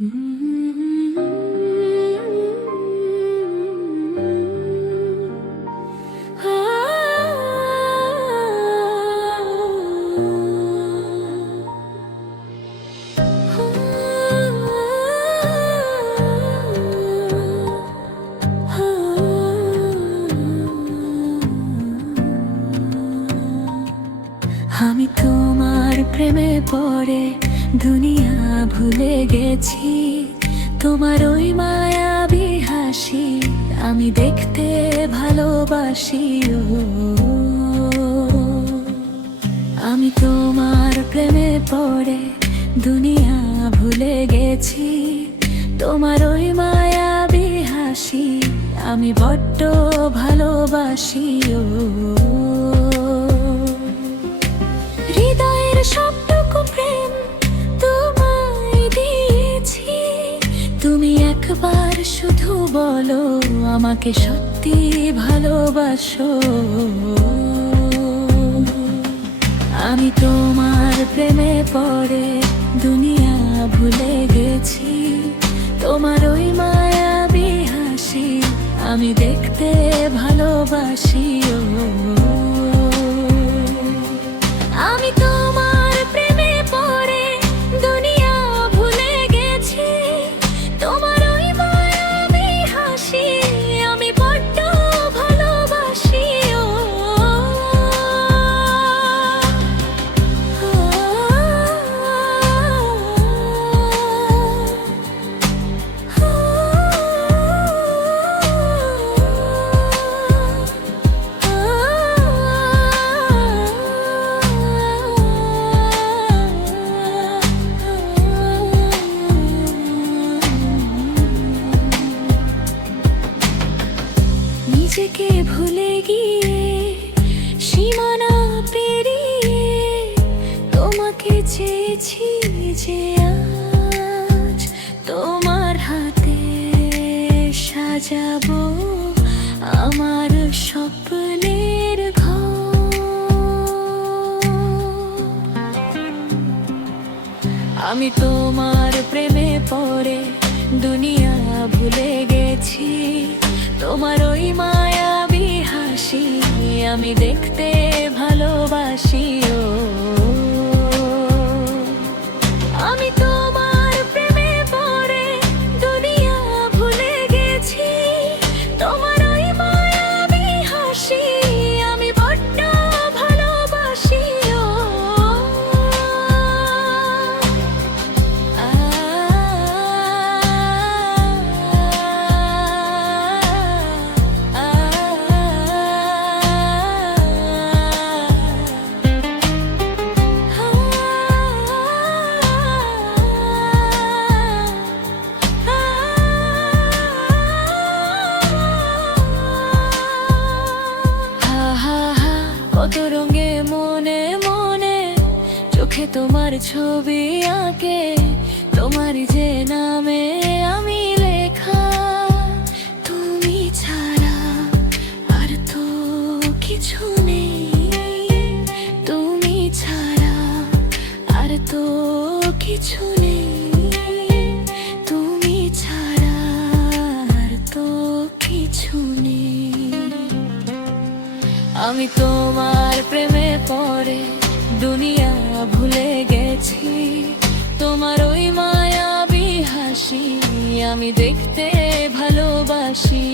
আমি তোমার প্রেমে পড়ে দুনিয়া ভুলে গেছি। তোমার ওই মায়াবী হাসি আমি দেখতে ভালোবাসি। আমি তোমার প্রেমে পড়ে দুনিয়া ভুলে গেছি। তোমার ওই মায়াবী হাসি আমি বড্ড ভালোবাসি। হৃদয়ের সবটুকু প্রেম তোমায় দিয়েছি। তুমি একবার শুধু বলো আমাকে সত্যি ভালোবাসো। আমি তোমার প্রেমে পড়ে দুনিয়া ভুলে গেছি। তোমার ওই মায়াবী হাসি আমি দেখতে ভালোবাসি। আমি তোমার প্রেমে পড়ে দুনিয়া ভুলে গেছি। তোমার ওই মায়াবী হাসি আমি বড্ড ভালোবাসি। নিজেকে ভুলে গিয়ে সীমানা পেরিয়ে তোমাকে চেয়েছি যে আজ তোমার হাতে সাজাবো আমার স্বপ্নের ঘর। আমি তোমার প্রেমে পড়ে দুনিয়া ভুলে গেছি। তোমার ওই মায়াবী হাসি আমি দেখতে ভালোবাসি। আমি তোমার প্রেমে পড়ে দুনিয়া ভুলে গেছি। তোমার ওই মায়াবী হাসি আমি বড্ড ভালোবাসি। কত রঙে মনে মনে চোখে তোমার ছবি আঁকে। তোমার যে নামে আমি লেখা। তুমি ছাড়া আর তো কিছু নেই। তুমি ছাড়া আর তো কিছু নেই। তুমি ছাড়া আর তো কিছু নেই। আমি তোমার প্রেমে পড়ে দুনিয়া ভুলে গেছি। তোমার ওই মায়াবী হাসি আমি দেখতে ভালোবাসি।